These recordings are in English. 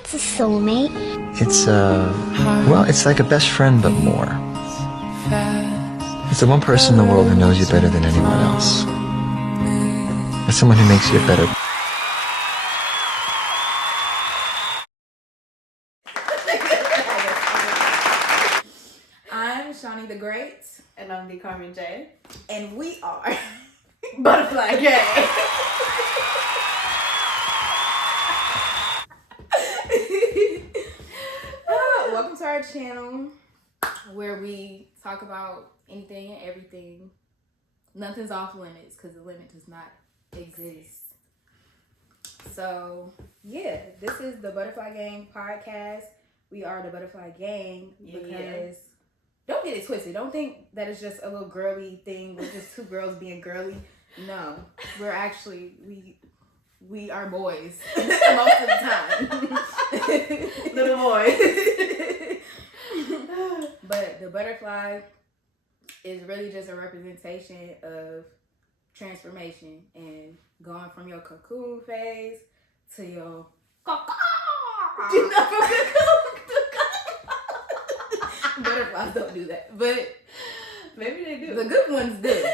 What's a soulmate? It's like a best friend, but more. It's the one person in the world who knows you better than anyone else. It's someone who makes you a better. I'm Shawnee the Great. And I'm the Carmen J. And we are Butterfly Gang. Welcome to our channel where we talk about anything and everything. Nothing's off limits because the limit does not exist. So, yeah, this is the Butterfly Gang podcast. We are the Butterfly Gang because... Don't get it twisted. Don't think that it's just a little girly thing. We're just two girls being girly. No, we're actually we are boys most of the time. Little boys. But the butterfly is really just a representation of transformation and going from your cocoon phase to your Butterflies don't do that, but maybe they do. The good ones do.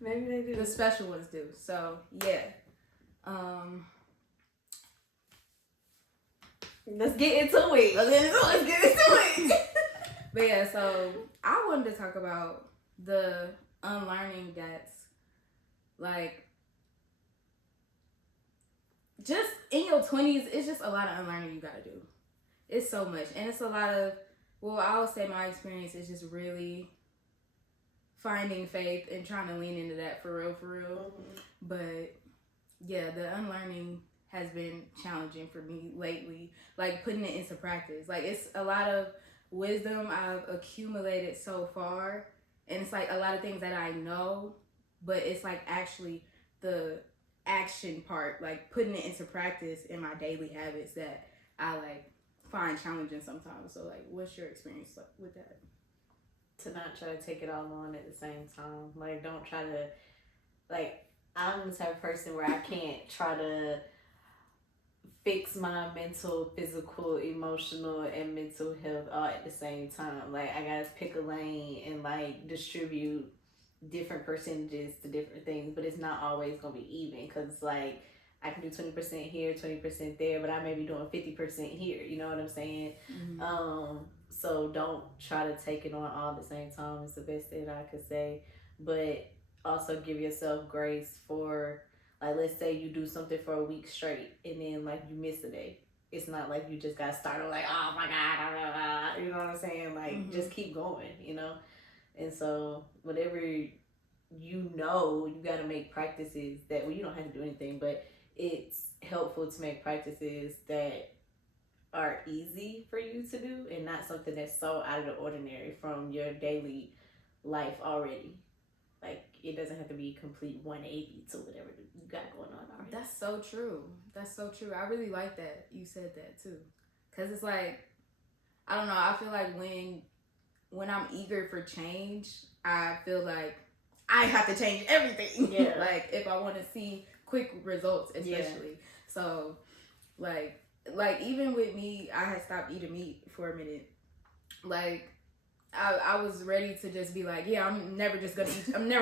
Maybe they do. The special ones do. So yeah. Let's get into it. Let's get into it. But yeah, so I wanted to talk about the unlearning that's like just in your 20s. It's just a lot of unlearning you gotta do. It's so much, and it's a lot of. Well, I would say my experience is just really finding faith and trying to lean into that for real. Mm-hmm. But yeah, the unlearning has been challenging for me lately. Like putting it into practice. Like it's a lot of wisdom I've accumulated so far. And it's like a lot of things that I know, but it's like actually the action part, like putting it into practice in my daily habits that I like find challenging sometimes. So like what's your experience with that? To not try to take it all on at the same time. Like don't try to, like I'm the type of person where I can't try to fix my mental, physical, emotional, and mental health all at the same time. Like I gotta pick a lane and like distribute different percentages to different things, but it's not always gonna be even because it's like I can do 20% here, 20% there, but I may be doing 50% here. You know what I'm saying? Mm-hmm. So don't try to take it on all at the same time. It's the best thing I could say. But also give yourself grace for, like, let's say you do something for a week straight and then, like, you miss a day. It's not like you just got started like, oh, my God, you know what I'm saying? Like, mm-hmm. Just keep going, you know? And so whatever you know, you got to make practices that, well, you don't have to do anything, but it's helpful to make practices that are easy for you to do and not something that's so out of the ordinary from your daily life already. Like, it doesn't have to be complete 180 to whatever you got going on already. That's so true. That's so true. I really like that you said that too. Because it's like, I don't know, I feel like when I'm eager for change, I feel like I have to change everything. Yeah. Like, if I want to see quick results, especially. Yeah. So, like even with me, I had stopped eating meat for a minute. Like, I was ready to just be like, yeah, I'm never gonna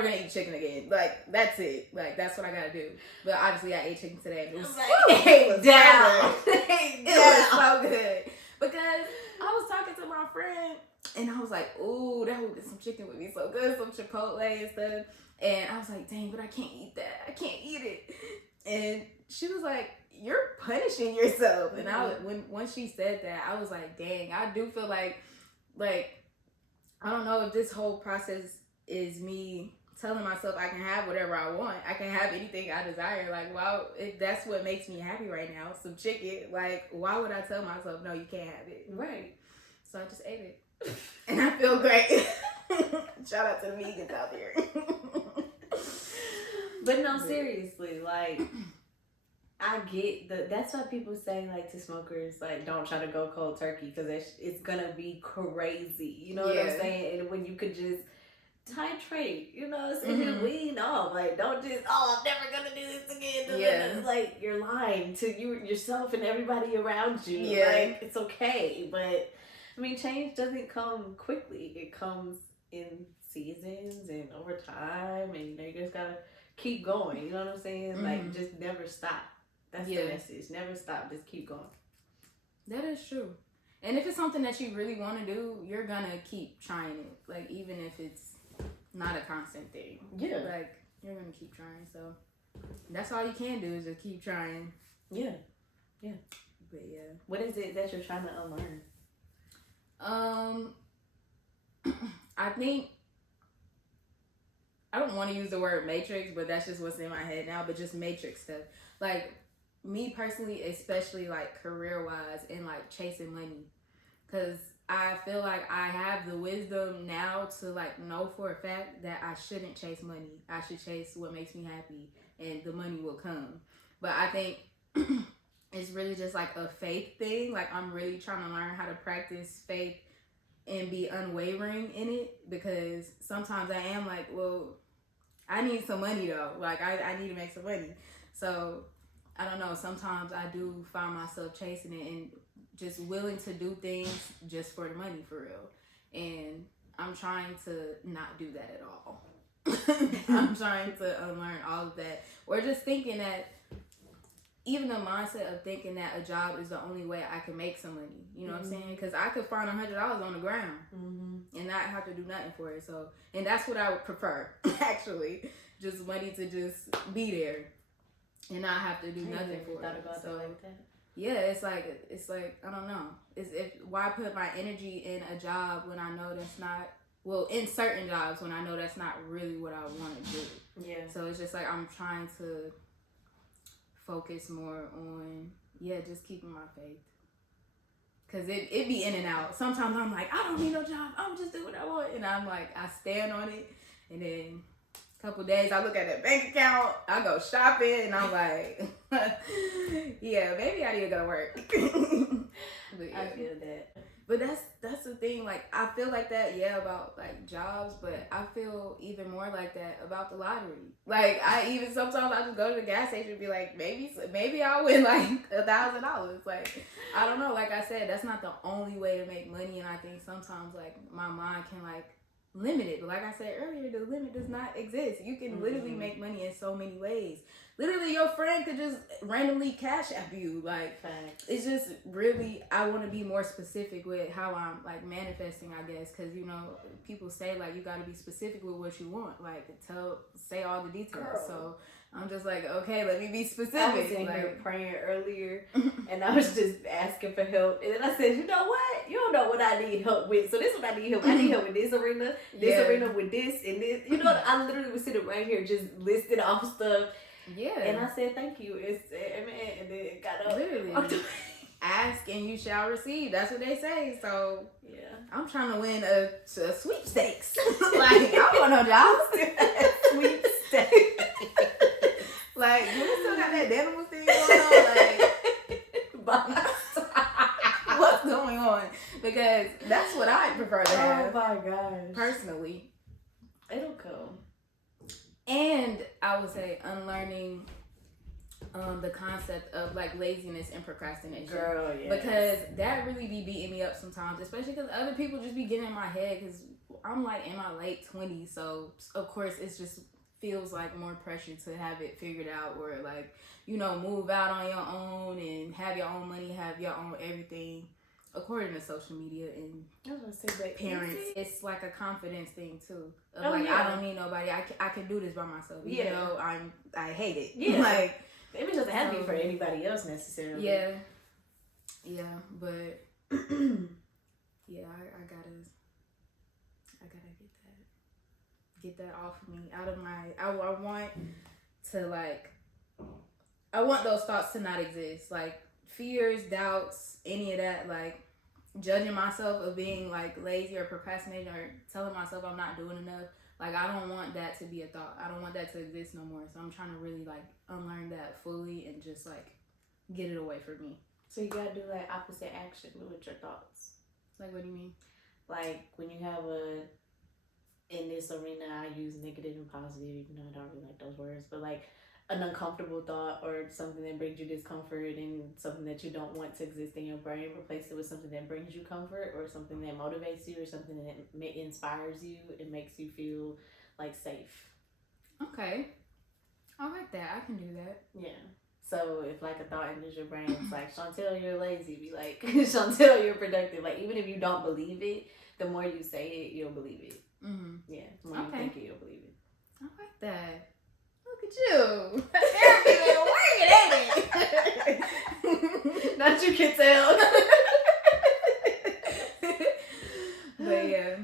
eat chicken again. Like, that's it. Like, that's what I gotta do. But obviously, I ate chicken today. It was down. It was so good. Because I was talking to my friend, and I was like, ooh, that would be some chicken would be so good, some Chipotle and stuff. And I was like, dang, but I can't eat that. I can't eat it. And she was like, you're punishing yourself. And when she said that, I was like, dang, I do feel like I don't know if this whole process is me telling myself I can have whatever I want. I can have anything I desire. Like, wow, if that's what makes me happy right now, some chicken. Like, why would I tell myself, no, you can't have it? Right. So I just ate it. And I feel great. Shout out to the vegans out there. But no, seriously, like, I get that's why people say, like, to smokers, like, don't try to go cold turkey because it's gonna be crazy. You know what I'm saying? And when you could just titrate, you know what I'm saying? Just wean off. Like, don't just, I'm never gonna do this again. Yeah. Like, you're lying to yourself and everybody around you. Yeah. Like, it's okay. But, I mean, change doesn't come quickly. It comes in seasons and over time. And, you know, you just gotta keep going. You know what I'm saying? Like, just never stop. That's the message. Never stop. Just keep going. That is true. And if it's something that you really want to do, you're gonna keep trying it. Like, even if it's not a constant thing. Yeah. Like, you're gonna keep trying. So that's all you can do is just keep trying. Yeah. Yeah. But yeah. What is it that you're trying to unlearn? I think I don't want to use the word matrix, but that's just what's in my head now. But just matrix stuff. Like, me personally, especially like career wise and like chasing money. Because I feel like I have the wisdom now to like know for a fact that I shouldn't chase money. I should chase what makes me happy, and the money will come. But I think it's really just like a faith thing. Like, I'm really trying to learn how to practice faith and be unwavering in it, because sometimes I am like, well, I need some money though. Like, I need to make some money. So I don't know. Sometimes I do find myself chasing it and just willing to do things just for the money, for real. And I'm trying to not do that at all. I'm trying to unlearn all of that. Or just thinking that, even the mindset of thinking that a job is the only way I can make some money. You know what I'm saying? Because I could find $100 on the ground and not have to do nothing for it. So, and that's what I would prefer, actually. Just money to just be there and not have to do nothing for it. So, like that. Yeah, it's like I don't know. Why put my energy in a job when I know that's not, well, in certain jobs when I know that's not really what I want to do. Yeah. So it's just like I'm trying to focus more on, just keeping my faith. Cause it be in and out. Sometimes I'm like, I don't need no job. I'm just do what I want, and I'm like, I stand on it, and then couple days I look at that bank account, I go shopping, and I'm like, yeah, maybe I need to go to work. But yeah. I feel that. But that's the thing, like, I feel like that, about like jobs, but I feel even more like that about the lottery. Like, sometimes I just go to the gas station and be like, maybe I'll win like $1,000. Like, I don't know, like I said, that's not the only way to make money, and I think sometimes like my mind can like limit it. But like I said earlier, the limit does not exist. You can literally make money in so many ways. Literally, your friend could just randomly cash app you. Like, it's just really, I want to be more specific with how I'm like manifesting, I guess, because people say like you got to be specific with what you want, like say all the details. Girl. So I'm just like, okay, let me be specific. I was in here praying earlier, and I was just asking for help, and then I said, you know what? You don't know what I need help with. So this is what I need help. I need help with this arena, arena with this, and this. You know, I literally was sitting right here just listing off stuff. Yeah. And I said, thank you. Amen. And then got up. Literally. Ask and you shall receive. That's what they say. So, yeah. I'm trying to win a sweepstakes. Like, I don't want no job. Sweepstakes. Like, do we still got that animal thing going on? Like, what's going on? Because that's what I prefer to have. Oh, my gosh. Personally. It'll come. And I would say unlearning the concept of like laziness and procrastination. Girl, yeah. Because that really be beating me up sometimes, especially because other people just be getting in my head, because I'm like in my late 20s. So, of course, it's just feels like more pressure to have it figured out, or like, move out on your own and have your own money, have your own everything. According to social media and parents, it's like a confidence thing too. I don't need nobody. I can do this by myself. Even though I hate it. Yeah. Like, maybe it doesn't have to be for anybody else necessarily. Yeah. Yeah, but yeah, I gotta get that off of me, out of my. I want to I want those thoughts to not exist. Like fears, doubts, any of that. Like judging myself of being like lazy or procrastinating or telling myself I'm not doing enough. Like, I don't want that to be a thought. I don't want that to exist no more. So I'm trying to really like unlearn that fully and just like get it away from me. So you gotta do like opposite action with your thoughts. Like, what do you mean? Like when you have in this arena, I use negative and positive, even though I don't really like those words, but like an uncomfortable thought or something that brings you discomfort and something that you don't want to exist in your brain, replace it with something that brings you comfort or something that motivates you or something that inspires you and makes you feel like safe. Okay. I like that. I can do that. Yeah. So if like a thought enters your brain, it's like, Chantel, you're lazy. Be like, Chantel, you're productive. Like even if you don't believe it, the more you say it, you'll believe it. Mm-hmm. Yeah. The more you think it, you'll believe it. I like that. Look at you. Therapy been working, ain't it? Not you can tell. But yeah.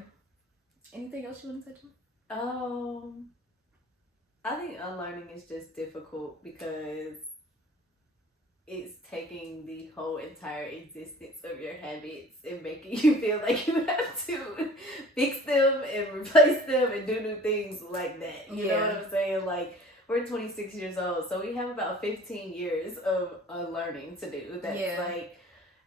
Anything else you want to touch on? I think unlearning is just difficult because it's taking the whole entire existence of your habits and making you feel like you have to fix them and replace them and do new things like that. You know what I'm saying? Like, we're 26 years old, so we have about 15 years of unlearning to do. That's like,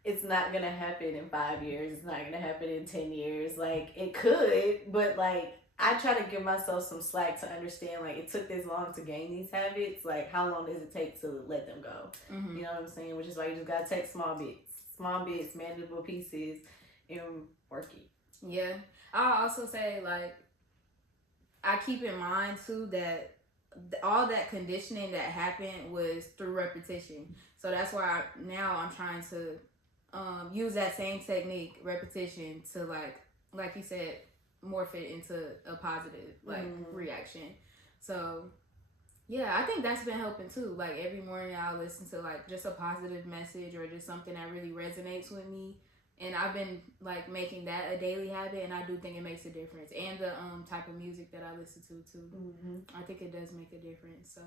it's not gonna happen in 5 years. It's not gonna happen in 10 years. Like, it could, but like, I try to give myself some slack to understand, like, it took this long to gain these habits. Like, how long does it take to let them go? Mm-hmm. You know what I'm saying? Which is why you just gotta take small bits, manageable pieces, and work it. Yeah. I'll also say, like, I keep in mind, too, that all that conditioning that happened was through repetition. So that's why now I'm trying to use that same technique, repetition, to, like you said, morph it into a positive reaction. So yeah, I think that's been helping too. Like every morning I'll listen to like just a positive message or just something that really resonates with me, and I've been like making that a daily habit, and I do think it makes a difference. And the type of music that I listen to too, I think it does make a difference. So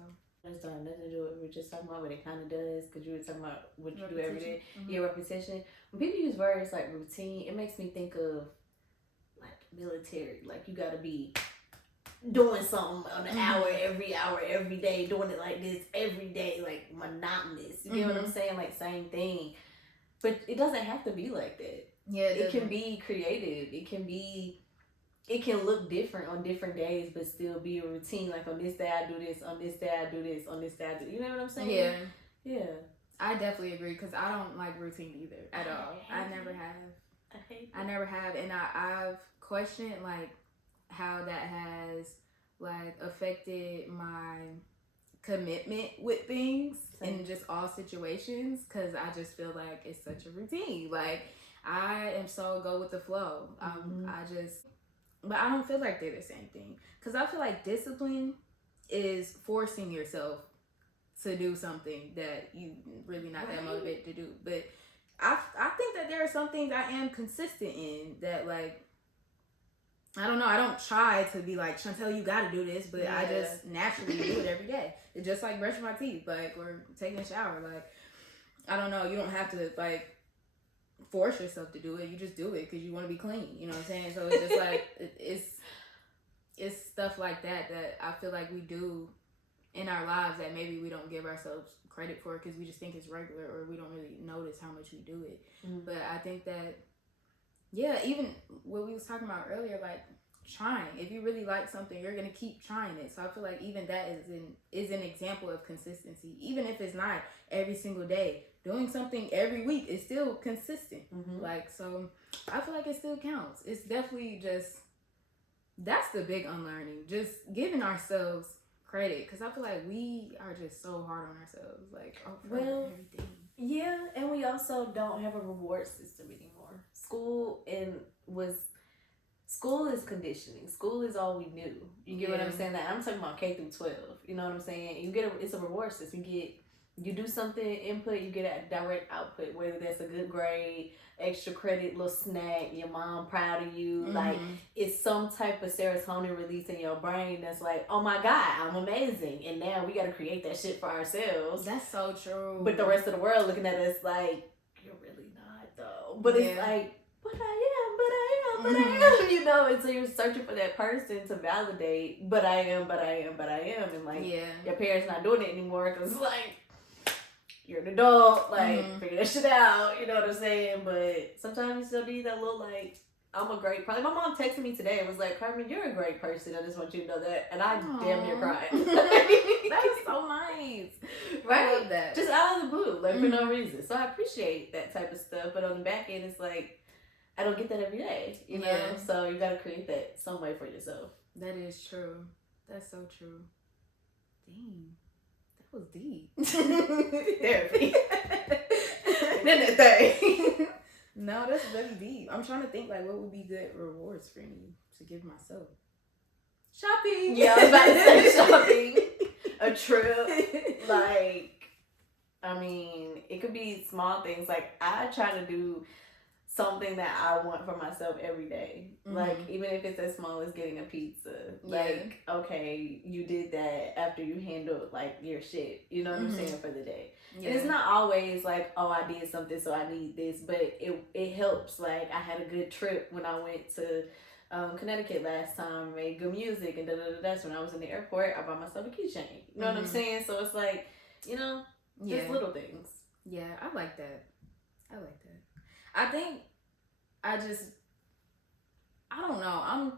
it's not nothing to do with what we were just talking about, but it kind of does, because you were talking about what you do every day. Yeah, repetition. When people use words like routine, it makes me think of like military. Like you gotta be doing something on an hour every day, doing it like this every day, like monotonous. You get what I'm saying? Like same thing. But it doesn't have to be like that. Yeah, it can be creative. It can look different on different days, but still be a routine. Like on this day I do this, on this day I do this, on this day I do. You know what I'm saying? Yeah. Yeah. I definitely agree, because I don't like routine either at all. I never have. I never have, and I've questioned like how that has like affected my commitment with things in just all situations, because I just feel like it's such a routine. Like I am so go with the flow. But I don't feel like they're the same thing, because I feel like discipline is forcing yourself to do something that you really not that motivated to do. But I think that there are some things I am consistent in that, like, I don't know, I don't try to be like, Chantel, you gotta do this, but I just naturally do it every day. It's just like brushing my teeth, like, or taking a shower. Like, I don't know, you don't have to like force yourself to do it. You just do it because you want to be clean. You know what I'm saying? So it's just like it's stuff like that I feel like we do in our lives that maybe we don't give ourselves credit for, because we just think it's regular, or we don't really notice how much we do it. But I think that, yeah, even what we was talking about earlier, like trying. If you really like something, you're gonna keep trying it. So I feel like even that is an example of consistency. Even if it's not every single day, doing something every week is still consistent. Like, so I feel like it still counts. It's definitely just, that's the big unlearning, just giving ourselves credit, because I feel like we are just so hard on ourselves, like, everything. Yeah, and we also don't have a reward system anymore. School is conditioning. School is all we knew. You get what I'm saying? Like, I'm talking about K through 12. You know what I'm saying? It's a reward system. You do something, input, you get a direct output, whether that's a good grade, extra credit, little snack, your mom proud of you. Like, it's some type of serotonin release in your brain that's like, oh my God, I'm amazing. And now we got to create that shit for ourselves. That's so true. But the rest of the world looking at us like, you're really not though. But it's like, but I am, you know, and so you're searching for that person to validate, but I am. And like, your parents not doing it anymore, because like, you're an adult, like, figure that shit out, you know what I'm saying? But sometimes you still need that little, like, I'm a great person. My mom texted me today and was like, Carmen, you're a great person. I just want you to know that. And I damn near cried. That is so nice. Right? I love that. Just out of the blue, like for no reason. So I appreciate that type of stuff. But on the back end, it's like, I don't get that every day, you know? Yeah. So you got to create that some way for yourself. That is true. That's so true. Dang. That was deep. Therapy. Then that thing. No, that's really deep. I'm trying to think like what would be good rewards for me to give myself. Shopping. Yeah, I was about to say shopping. A trip. Like, I mean, it could be small things. Like, I try to do something that I want for myself every day. Mm-hmm. Like, even if it's as small as getting a pizza. Yeah. Like, okay, you did that after you handled, like, your shit. You know what I'm saying? For the day. Yeah. And it's not always like, oh, I did something, so I need this. But it helps. Like, I had a good trip when I went to Connecticut last time, made good music, and da-da-da-da. So when I was in the airport, I bought myself a keychain. You know what I'm saying? So it's like, you know, just little things. Yeah, I like that. I think I don't know. I'm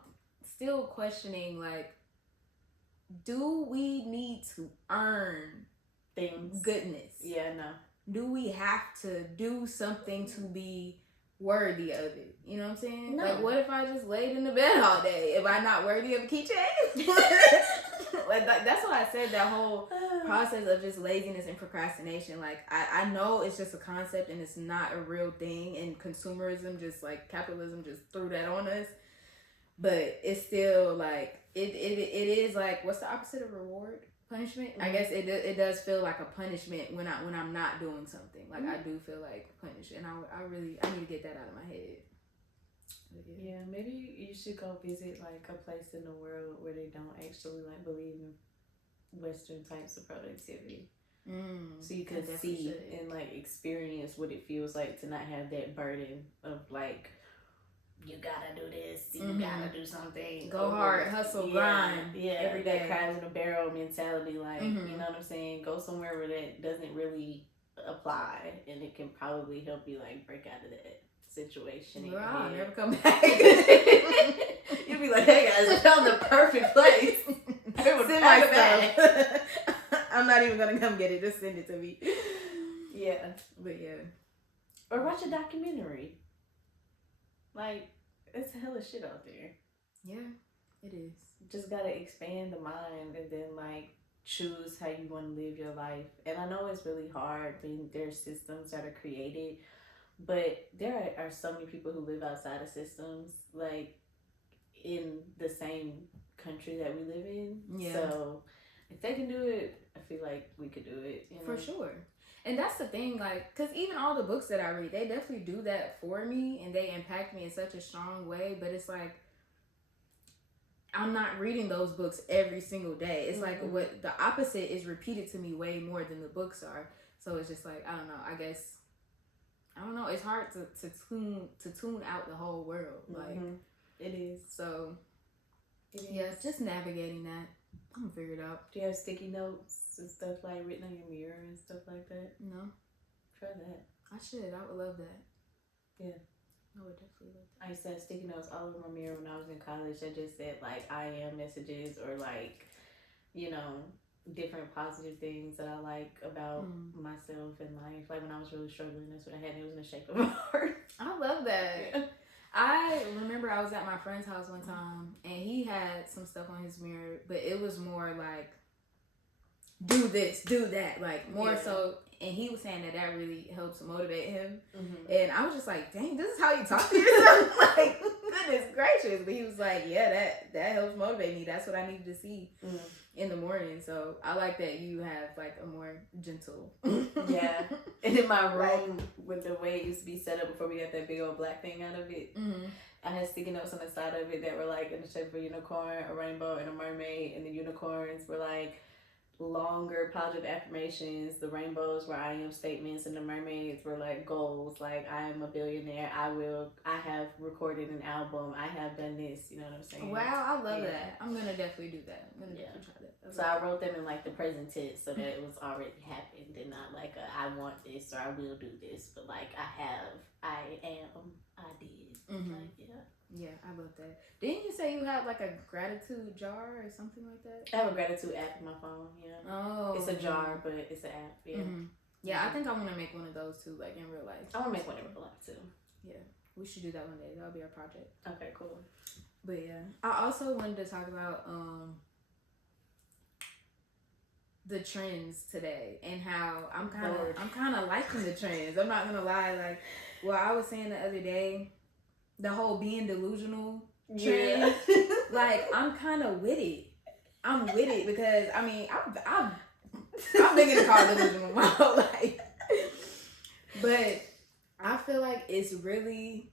still questioning, like, do we need to earn Things. goodness? Yeah, no. Do we have to do something to be worthy of it? You know what I'm saying? No. Like, what if I just laid in the bed all day? Am I not worthy of a keychain? like, that's why I said that whole process of just laziness and procrastination. Like, I know it's just a concept and it's not a real thing, and consumerism, just like capitalism, just threw that on us. But it's still like it is like, what's the opposite of reward? Punishment. I guess it does feel like a punishment when I'm not doing something. Like, I do feel like punished, and I need to get that out of my head. Yeah, maybe you should go visit like a place in the world where they don't actually like believe in Western types of productivity. So you can see and like experience what it feels like to not have that burden of like, you gotta do this, you gotta do something. Go hard, hustle, grind. Every day. That crabs in a barrel mentality. Like, you know what I'm saying? Go somewhere where that doesn't really apply, and it can probably help you like break out of that situation. Girl, I'll never come back. You'll be like, hey guys, I found the perfect place. Send my stuff. I'm not even gonna come get it. Just send it to me. Yeah. But yeah. Or watch a documentary. Like, it's hella shit out there. Yeah, it is. Just gotta expand the mind and then like choose how you want to live your life. And I know it's really hard when there's systems that are created, but there are so many people who live outside of systems, like in the same country that we live in. Yeah. So if they can do it, I feel like we could do it. You know? For sure. And that's the thing, like, because even all the books that I read, they definitely do that for me, and they impact me in such a strong way. But it's like, I'm not reading those books every single day. It's like what the opposite is repeated to me way more than the books are. So it's just like, I don't know. I guess, I don't know. It's hard to tune out the whole world. Like, it is. So yeah, just navigating that. I'm gonna figure it out. Do you have sticky notes and stuff like written on your mirror and stuff like that? No. Try that. I should. I would love that. Yeah. I would definitely love that. I used to have sticky notes all over my mirror when I was in college that just said like I am messages or like, you know, different positive things that I like about myself and life. Like when I was really struggling, that's what I had. It was in the shape of a heart. I love that. Yeah. I remember I was at my friend's house one time and he had some stuff on his mirror, but it was more like, do this, do that, like more so. And he was saying that really helps motivate him. And I was just like, dang, this is how you talk to yourself? Like, goodness gracious. But he was like, yeah, that helps motivate me. That's what I needed to see in the morning. So I like that you have like a more gentle. Yeah. And in my room, with the way it used to be set up before we got that big old black thing out of it, I had sticky notes on the side of it that were like in the shape of a unicorn, a rainbow, and a mermaid. And the unicorns were like longer positive affirmations. The rainbows were I am statements, and the mermaids were like goals, like I am a billionaire, I have recorded an album, I have done this, you know what I'm saying? Wow, I love that. I'm gonna definitely do that. I'm gonna definitely try that. So I wrote them in like the present tense so that it was already happened and not like I want this or I will do this, but like I have, I am, I did. Like, Yeah, I love that. Didn't you say you had like a gratitude jar or something like that? I have a gratitude app in my phone. Yeah. Oh, It's a jar, but it's an app. Yeah. Mm-hmm. Yeah, I think I want to make one of those too, like in real life. I want to make one in real life too. Yeah, we should do that one day. That'll be our project. Okay, cool. But yeah, I also wanted to talk about the trends today and how I'm kind of liking the trends. I'm not gonna lie. Like, well, I was saying the other day, the whole being delusional trend. Yeah. Like, I'm kind of with it. I'm with it because I mean, I've been getting called delusional my whole life, but I feel like it's really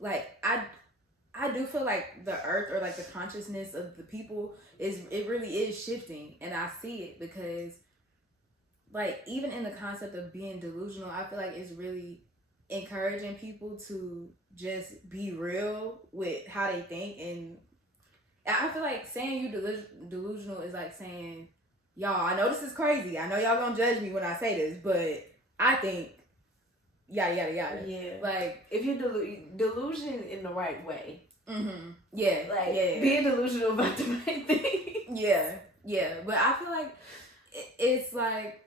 like I do feel like the earth or like the consciousness of the people it really is shifting, and I see it because like even in the concept of being delusional, I feel like it's really encouraging people to just be real with how they think, and I feel like saying you delusional is like saying, y'all, I know this is crazy. I know y'all gonna judge me when I say this, but I think yada yada yada. Yeah. Like if you delusion in the right way. Mm-hmm. Yeah. Like yeah. being delusional about the right thing. Yeah. Yeah. But I feel like it's like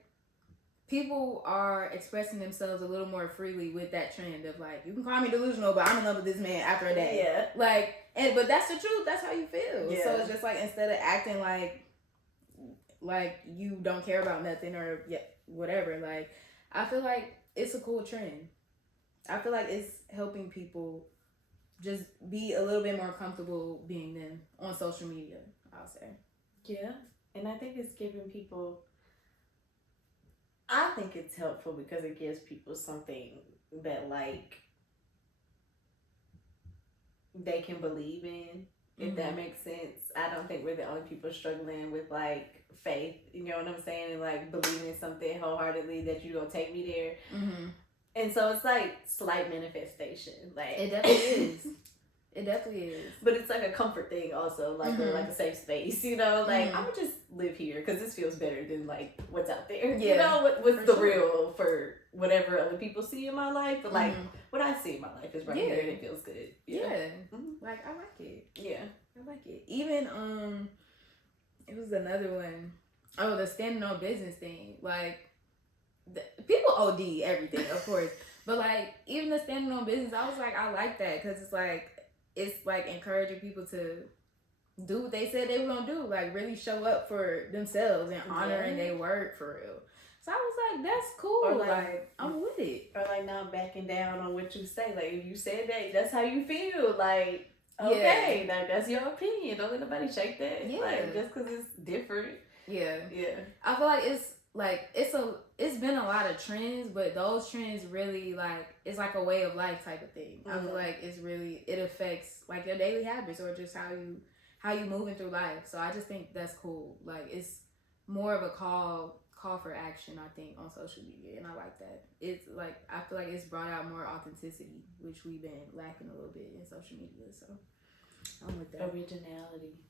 people are expressing themselves a little more freely with that trend of like, you can call me delusional, but I'm in love with this man after a day. Yeah. Like, but that's the truth. That's how you feel. Yeah. So it's just like instead of acting like you don't care about nothing or whatever, like I feel like it's a cool trend. I feel like it's helping people just be a little bit more comfortable being them on social media, I'll say. Yeah. And I think it's giving people, I think it's helpful because it gives people something that like they can believe in, if that makes sense. I don't think we're the only people struggling with like faith, you know what I'm saying? And like believing in something wholeheartedly that you're gonna take me there. Mm-hmm. And so it's like slight manifestation. Like it definitely is. It definitely is. But it's like a comfort thing also, like or like a safe space, you know? Like I'm gonna just live here because this feels better than like what's out there. Yeah. You know, what's the real for whatever other people see in my life. But like what I see in my life is right here and it feels good. Yeah. Like I like it. Yeah. I like it. Even it was another one. Oh, the standing on business thing. Like people OD everything, of course. But like even the standing on business, I was like, I like that because it's like encouraging people to do what they said they were gonna do, like really show up for themselves and honoring their word for real. So I was like, that's cool. Or like I'm with it. Or like not backing down on what you say. Like if you said that, that's how you feel. Like okay, like that's your opinion. Don't let nobody shake that. Yeah. Like just because it's different. Yeah. Yeah. I feel like it's been a lot of trends, but those trends really like it's like a way of life type of thing. I feel like it affects like your daily habits or just how you moving through life. So I just think that's cool. Like it's more of a call for action, I think, on social media, and I like that. It's like I feel like it's brought out more authenticity, which we've been lacking a little bit in social media. So I'm with that. Originality.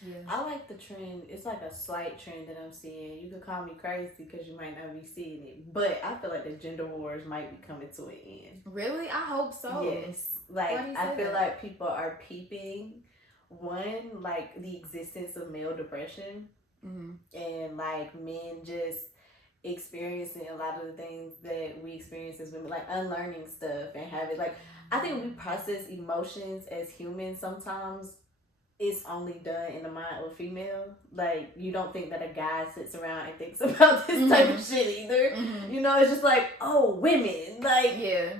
Yeah. I like the trend. It's like a slight trend that I'm seeing. You could call me crazy because you might not be seeing it, but I feel like the gender wars might be coming to an end. Really? I hope so. Yes. Like I feel like people are peeping one, like the existence of male depression, and like men just experiencing a lot of the things that we experience as women, like unlearning stuff and having like I think we process emotions as humans sometimes. It's only done in the mind of a female. Like, you don't think that a guy sits around and thinks about this type of shit either. You know, it's just like, oh, women. Like,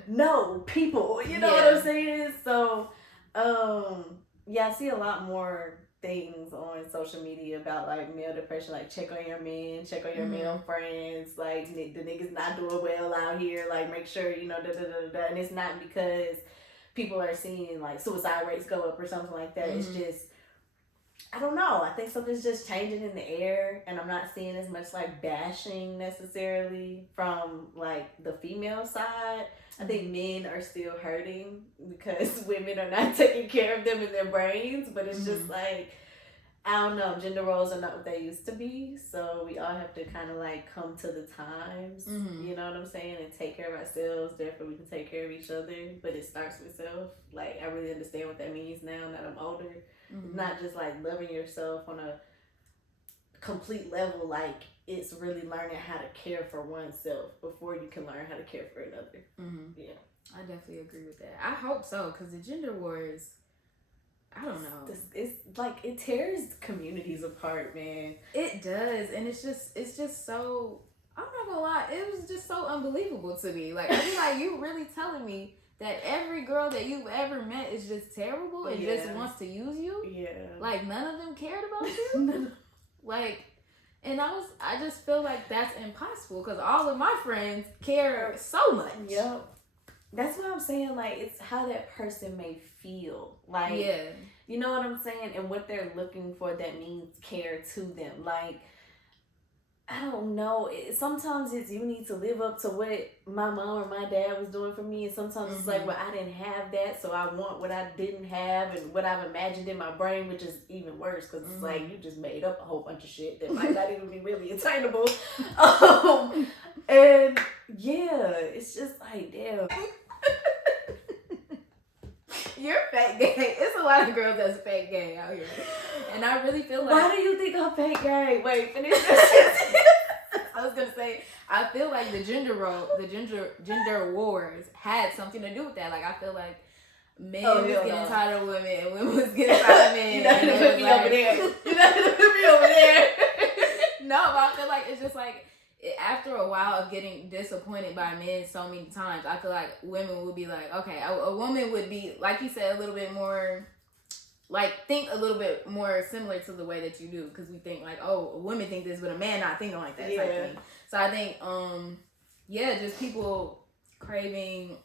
no, people. You know what I'm saying? So, I see a lot more things on social media about, like, male depression. Like, check on your men, check on your male friends. Like, the niggas not doing well out here. Like, make sure, you know, da-da-da-da-da. And it's not because people are seeing, like, suicide rates go up or something like that. It's just, I don't know. I think something's just changing in the air, and I'm not seeing as much like bashing necessarily from like the female side. I think men are still hurting because women are not taking care of them in their brains, but it's just like I don't know, gender roles are not what they used to be, so we all have to kind of like come to the times, you know what I'm saying, and take care of ourselves, therefore we can take care of each other, but it starts with self. Like, I really understand what that means now that I'm older. It's not just like loving yourself on a complete level, like it's really learning how to care for oneself before you can learn how to care for another. Yeah, I definitely agree with that. I hope so, because the gender wars, I don't know. It's like it tears communities apart, man. It does, and it's just so. I'm not gonna lie, it was just so unbelievable to me. Like, I be like, you really telling me that every girl that you've ever met is just terrible and just wants to use you? Yeah. Like, none of them cared about you. Like, and I just feel like that's impossible because all of my friends care so much. Yep. That's what I'm saying. Like, it's how that person may feel. Like, you know what I'm saying? And what they're looking for that means care to them. Like, I don't know. Sometimes it's you need to live up to what my mom or my dad was doing for me. And sometimes it's like, well, I didn't have that, so I want what I didn't have and what I've imagined in my brain, which is even worse because it's like you just made up a whole bunch of shit that might not even be really attainable. And yeah, it's just like, damn. You're fake gay. It's a lot of girls that's fake gay out here. And I really feel like... Why do you think I'm fake gay? Wait, finish this. I was gonna say, I feel like the gender wars had something to do with that. Like, I feel like men was getting tired of women and women was getting tired of men. You're not gonna put me over there. You're not gonna put me over there. No, but I feel like it's just like, after a while of getting disappointed by men so many times, I feel like women would be like, okay, a woman would be, like you said, a little bit more, like, think a little bit more similar to the way that you do, because we think like, oh, a woman think this, but a man not thinking like that type thing. So I think, just people craving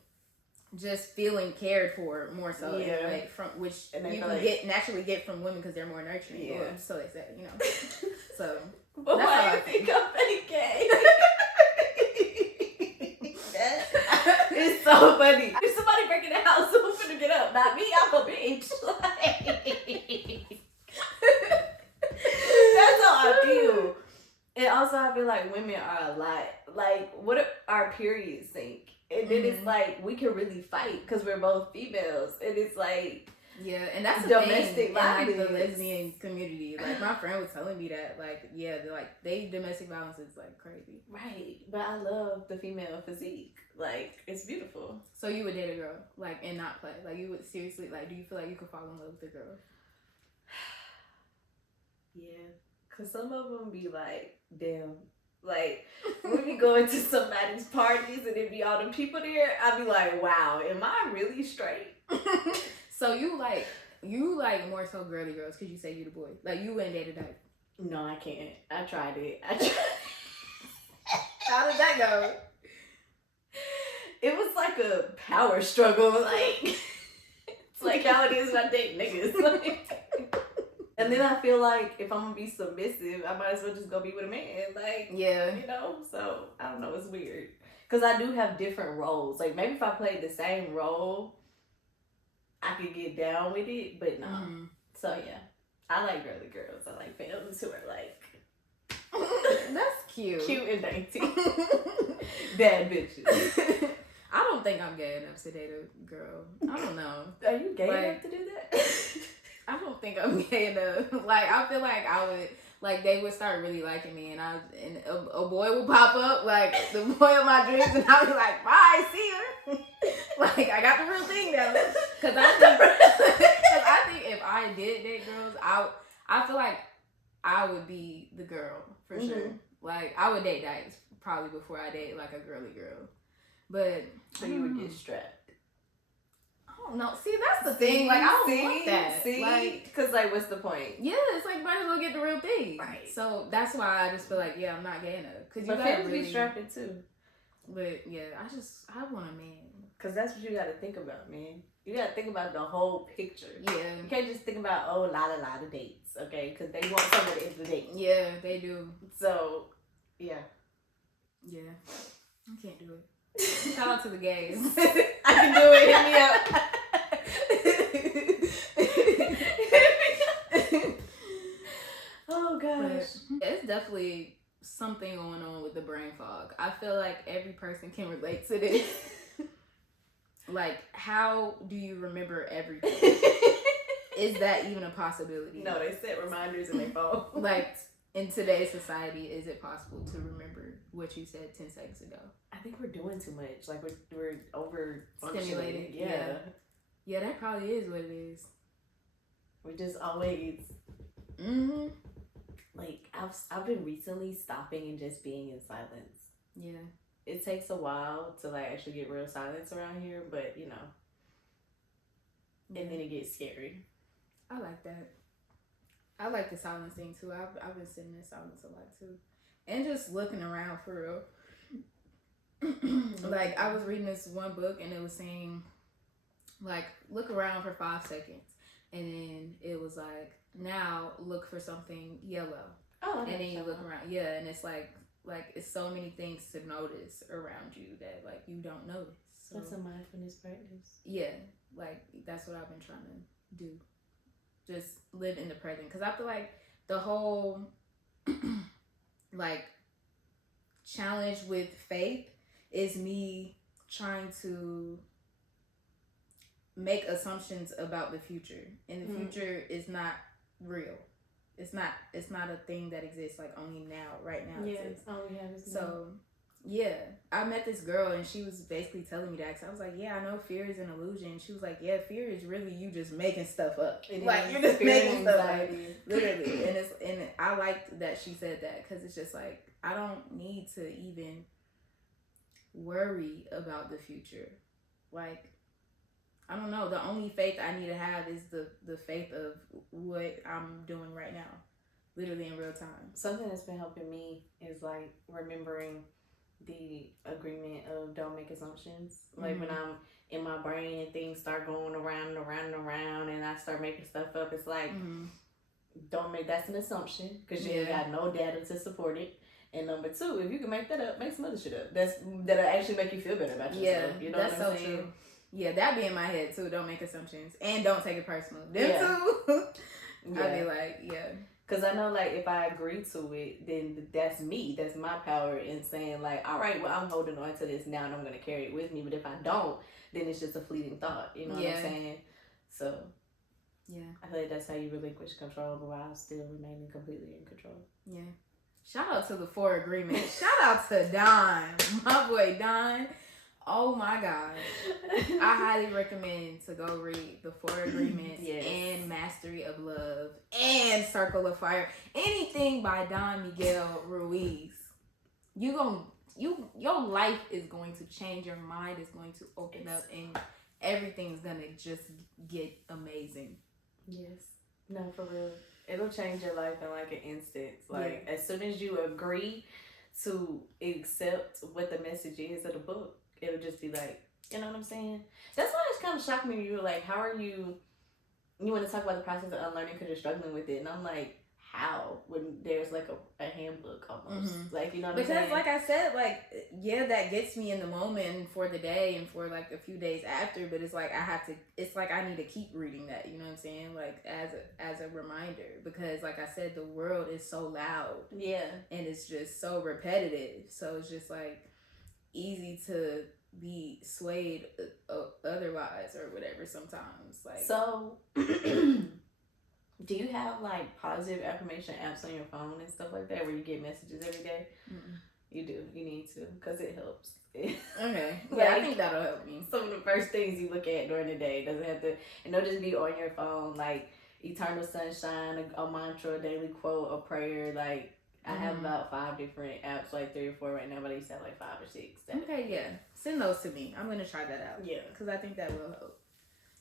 just feeling cared for more so, like from which you can naturally get from women because they're more nurturing. Or so they say, you know. So. But why do you think I'm fake gay? It's so funny. If somebody breaking the house, who's finna get up? Not me, I'm a bitch. That's how I feel. And also I feel like women are a lot. Like, what if our periods think? And then it's like, we can really fight because we're both females. And it's like... Yeah, and that's the domestic thing in, like, the violence. lesbian community. Like, my friend was telling me that, like, they domestic violence is, like, crazy. Right, but I love the female physique. Like, it's beautiful. So you would date a girl, like, and not play? Like, you would seriously, like, do you feel like you could fall in love with a girl? Yeah, because some of them be like, damn. Like, when we go into somebody's parties and there be all them people there, I'd be like, wow, am I really straight? So you like more so girly girls because you say you the boy. Like, you wouldn't date a dyke. No, I can't. I tried it. How did that go? It was like a power struggle. Like, it's like how it is when I date niggas. Like, and then I feel like if I'm gonna be submissive, I might as well just go be with a man. Like, you know? So, I don't know. It's weird. Because I do have different roles. Like, maybe if I played the same role, I could get down with it, but no. So yeah, I like girly girls. I like femmes who are like that's cute and dainty, bad bitches. I don't think I'm gay enough to date a girl. I don't know. Are you gay enough to do that? I don't think I'm gay enough. Like, I feel like I would. Like, they would start really liking me, and a boy would pop up, like, the boy of my dreams, and I'd be like, bye, see you. Like, I got the real thing now. Because I think if I did date girls, I feel like I would be the girl, for sure. Like, I would date dykes probably before I date, like, a girly girl. But, so you would get strapped. I don't know. See, that's the thing. Like, I don't want that. See? Like, because, like, what's the point? Yeah, it's like, might as well get the real thing. Right. So, that's why I just feel like, I'm not gay enough. Because you gotta really be strapped in, too. But, I want a man. Because that's what you gotta think about, man. You gotta think about the whole picture. Yeah. You can't just think about, lot of dates, okay? Because they want somebody to date. Yeah, they do. So, yeah. Yeah. I can't do it. Shout out to the gays. I can do it. Hit me up. Oh gosh. But it's definitely something going on with the brain fog. I feel like every person can relate to this. Like, how do you remember everything? Is that even a possibility? No, they set reminders in their phone. Like, in today's society, is it possible to remember what you said 10 seconds ago? I think we're doing too much. Like, we're over Stimulated. Yeah, that probably is what it is. We're just always like I've been recently stopping and just being in silence. Yeah. It takes a while to like actually get real silence around here, but you know. And then it gets scary. I like that. I like the silence thing too. I've been sitting in silence a lot too. And just looking around for real. Like, I was reading this one book and it was saying, like, look around for 5 seconds. And then it was like, now look for something yellow. Oh, and then you look around. Yeah, and it's like it's so many things to notice around you that like you don't notice. So, that's a mindfulness practice. Yeah, like that's what I've been trying to do. Just live in the present. Because I feel like the whole like challenge with faith is me trying to make assumptions about the future, and the future is not real. It's not a thing that exists like only now, right now. Yeah. Exists. Oh yeah. So yeah, I met this girl and she was basically telling me that. So I was like, yeah, I know fear is an illusion. She was like, yeah, fear is really you just making stuff up. Like you're just making stuff up, literally. And I liked that she said that because it's just like I don't need to even worry about the future. Like, I don't know. The only faith I need to have is the faith of what I'm doing right now, literally in real time. Something that's been helping me is like remembering the agreement of don't make assumptions. Like when I'm in my brain and things start going around and around and around, and I start making stuff up, it's like don't make that's an assumption because you ain't got no data to support it. And number two, if you can make that up, make some other shit up. That'll actually make you feel better about yourself. Yeah, you know that's what I'm so saying? true. Yeah, that be in my head too. Don't make assumptions and don't take it personal. Them too. I'd be like, yeah. Because I know, like, if I agree to it, then that's me. That's my power in saying, like, all right, well, I'm holding on to this now and I'm going to carry it with me. But if I don't, then it's just a fleeting thought. You know what I'm saying? So, yeah. I feel like that's how you relinquish control, but while still remaining completely in control. Yeah. Shout out to the 4 Agreements. Shout out to Don. My boy, Don. Oh my gosh. I highly recommend to go read the 4 Agreements and Mastery of Love and Circle of Fire. Anything by Don Miguel Ruiz. Your life is going to change. Your mind is going to open up and everything's going to just get amazing. Yes. No, for real. It'll change your life in like an instant. Like as soon as you agree to accept what the message is of the book, it'll just be like, you know what I'm saying? That's why it's kind of shocked me when you were like, how are you want to talk about the process of unlearning because you're struggling with it. And I'm like, how? When there's like a handbook almost. Like, you know what I'm saying? Because like I said, like, yeah, that gets me in the moment for the day and for like a few days after. But it's like I need to keep reading that. You know what I'm saying? Like as a reminder. Because like I said, the world is so loud. Yeah. And it's just so repetitive. So it's just like easy to be swayed otherwise or whatever sometimes. Like, so do you have like positive affirmation apps on your phone and stuff like that where you get messages every day? You do. You need to because it helps. Okay. Like, yeah, I think that'll help me. Some of the first things you look at during the day doesn't have to, and it'll just be on your phone, like eternal sunshine, a mantra, a daily quote, a prayer. Like I have about 5 different apps, like 3 or 4 right now, but I used to have like 5 or 6. Okay, yeah. Send those to me. I'm gonna try that out. Yeah, because I think that will help.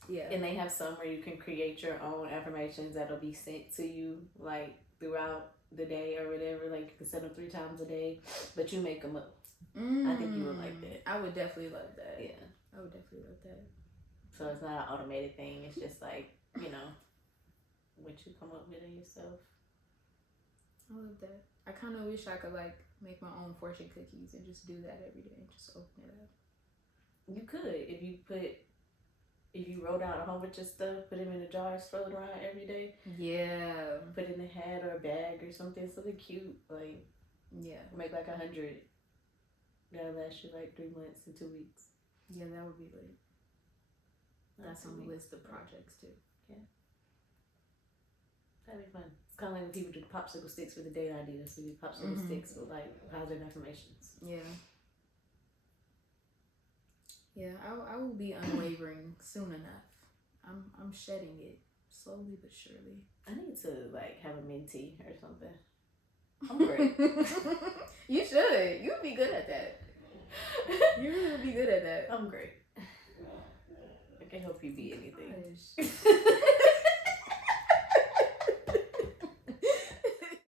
Yeah. And they have some where you can create your own affirmations that'll be sent to you like throughout the day or whatever. Like you can set them 3 times a day, but you make them up. I think you would like that. I would definitely love that. Yeah. I would definitely love that. So it's not an automated thing. It's just like, you know, what you come up with in yourself. I love that. I kind of wish I could like make my own fortune cookies and just do that every day and just open it up. You could if you put if you wrote out a whole bunch of stuff, put them in a jar, throw it around every day. Yeah. Put it in a hat or a bag or something cute. Like, yeah. Make like 100. That'll last you like 3 months and 2 weeks. Yeah, that would be lit. That's on the list of projects too. Yeah. That'd be fun. It's kind of like when people do popsicle sticks with the date ideas. So you do popsicle sticks with like positive affirmations. Yeah. Yeah, I will be unwavering soon enough. I'm shedding it slowly but surely. I need to like have a mentee or something. I'm great. You should. You'd be good at that. You really would be good at that. I'm great. I can help you be anything. Gosh.